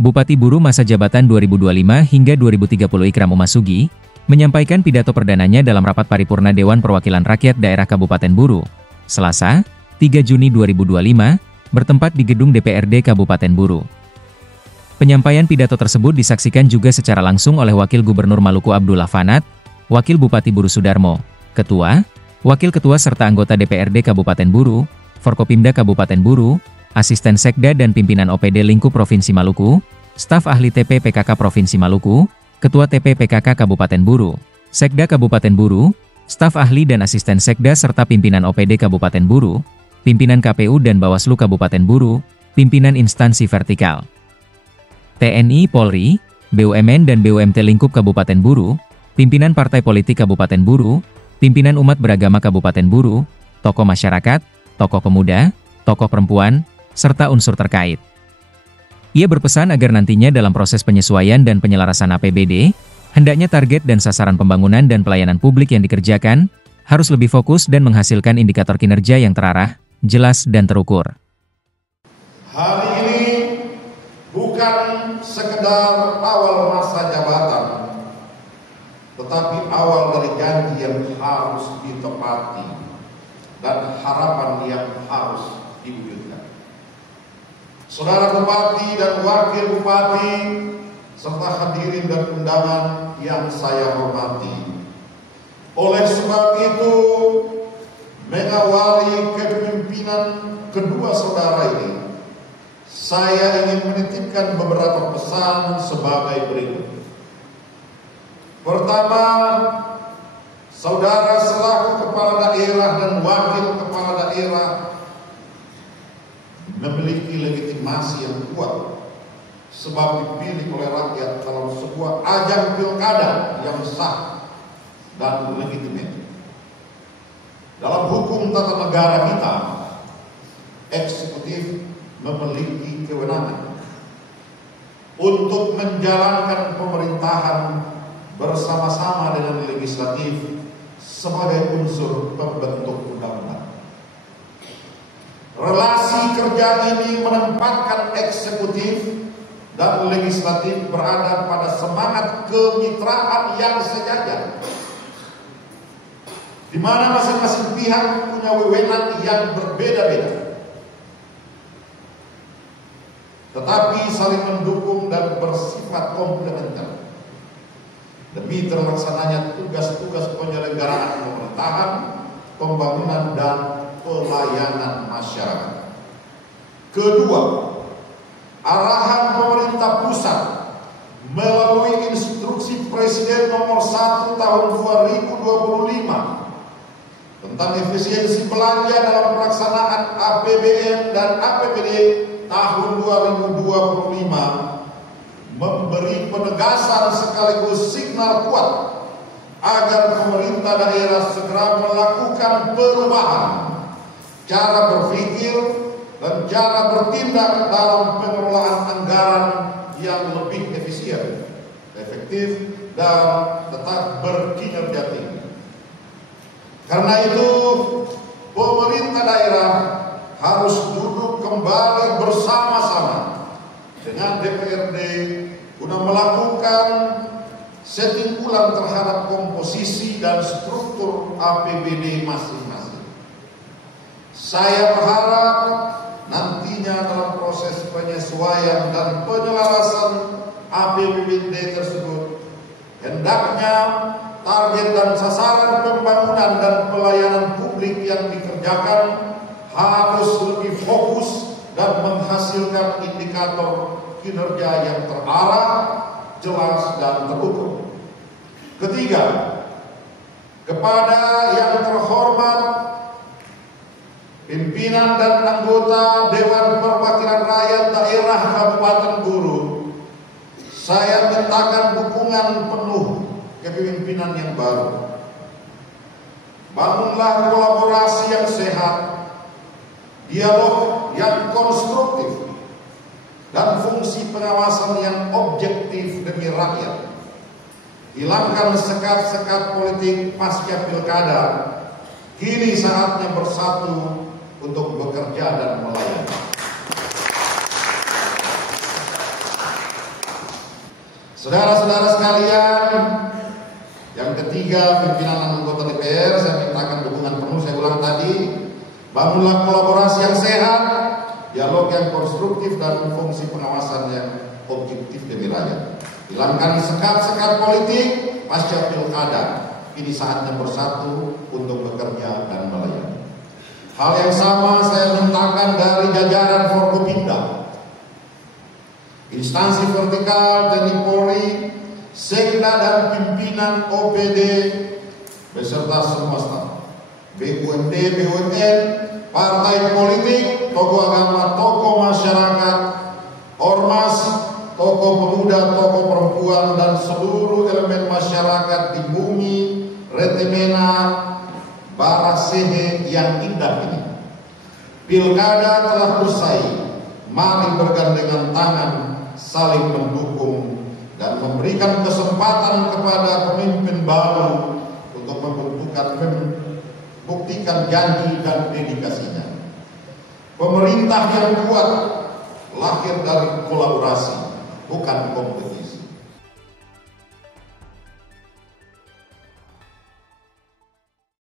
Bupati Buru masa jabatan 2025 hingga 2030 Ikram Umasugi, menyampaikan pidato perdananya dalam rapat paripurna Dewan Perwakilan Rakyat Daerah Kabupaten Buru, Selasa, 3 Juni 2025, bertempat di gedung DPRD Kabupaten Buru. Penyampaian pidato tersebut disaksikan juga secara langsung oleh Wakil Gubernur Maluku Abdullah Fanat, Wakil Bupati Buru Sudarmo, Ketua, Wakil Ketua serta anggota DPRD Kabupaten Buru, Forkopimda Kabupaten Buru, Asisten Sekda dan pimpinan OPD Lingkup Provinsi Maluku, staf ahli TP PKK Provinsi Maluku, Ketua TP PKK Kabupaten Buru, Sekda Kabupaten Buru, staf ahli dan asisten Sekda serta pimpinan OPD Kabupaten Buru, pimpinan KPU dan Bawaslu Kabupaten Buru, pimpinan instansi vertikal, TNI, Polri, BUMN dan BUMT Lingkup Kabupaten Buru, pimpinan partai politik Kabupaten Buru, pimpinan umat beragama Kabupaten Buru, tokoh masyarakat, tokoh pemuda, tokoh perempuan, serta unsur terkait. Ia berpesan agar nantinya dalam proses penyesuaian dan penyelarasan APBD, hendaknya target dan sasaran pembangunan dan pelayanan publik yang dikerjakan, harus lebih fokus dan menghasilkan indikator kinerja yang terarah, jelas dan terukur. Hari ini bukan sekedar awal masa jabatan, tetapi awal dari janji yang harus ditepati dan harapan yang harus diwujudkan. Saudara Bupati dan Wakil Bupati, serta hadirin dan undangan yang saya hormati. Oleh sebab itu, mengawali kepemimpinan kedua saudara ini, saya ingin menitipkan beberapa pesan sebagai berikut. Pertama, saudara selaku kepala daerah dan wakil kepala daerah memiliki legitimasi yang kuat sebab dipilih oleh rakyat dalam sebuah ajang pilkada yang sah dan legitimate. Dalam hukum tata negara kita, eksekutif memiliki kewenangan untuk menjalankan pemerintahan bersama-sama dengan legislatif sebagai unsur pembentuk undang-undang. Relasi kerja ini menempatkan eksekutif dan legislatif berada pada semangat kemitraan yang sejajar, di mana masing-masing pihak punya wewenang yang berbeda-beda, tetapi saling mendukung dan bersifat komplementer demi terlaksananya tugas-tugas penyelenggaraan pemerintahan, pembangunan dan pelayanan masyarakat. Kedua, arahan pemerintah pusat melalui instruksi Presiden nomor 1 tahun 2025 tentang efisiensi belanja dalam pelaksanaan APBN dan APBD tahun 2025 memberi penegasan sekaligus signal kuat agar pemerintah daerah segera melakukan perubahan cara berpikir dan cara bertindak dalam pengelolaan anggaran yang lebih efisien, efektif, dan tetap berkinerja tinggi. Karena itu, pemerintah daerah harus duduk kembali bersama-sama dengan DPRD guna melakukan setting ulang terhadap komposisi dan struktur APBD masing-masing. Saya berharap nantinya dalam proses penyesuaian dan penyelarasan APBD tersebut, hendaknya target dan sasaran pembangunan dan pelayanan publik yang dikerjakan harus lebih fokus dan menghasilkan indikator kinerja yang terarah, jelas dan terukur. Ketiga, kepada yang terhormat pimpinan dan anggota Dewan Perwakilan Rakyat Daerah Kabupaten Buru, saya mintakan dukungan penuh kepemimpinan yang baru. Bangunlah kolaborasi yang sehat, dialog yang konstruktif, dan fungsi pengawasan yang objektif demi rakyat. Hilangkan sekat-sekat politik pasca pilkada. Kini saatnya bersatu untuk bekerja dan melayani. Saudara-saudara sekalian, yang ketiga, pimpinan anggota DPR, saya mintakan dukungan penuh, saya ulang tadi, bangunlah kolaborasi yang sehat, dialog yang konstruktif, dan fungsi pengawasan yang objektif demi rakyat. Hilangkan sekat-sekat politik pasca pilkada. Ini saatnya bersatu untuk bekerja dan melayani. Hal yang sama saya mintakan dari jajaran Forkopimda, instansi vertikal TNI Polri, Sekda dan pimpinan OPD beserta semua staf, BUMD, BUMN, partai politik, tokoh agama, tokoh masyarakat, ormas, tokoh pemuda, tokoh perempuan, dan seluruh elemen masyarakat di bumi Retemena Barasehe yang indah ini. Pilkada telah usai, mari bergandengan tangan saling mendukung dan memberikan kesempatan kepada pemimpin baru untuk membuktikan janji dan dedikasinya. Pemerintah yang kuat lahir dari kolaborasi, bukan kompetisi.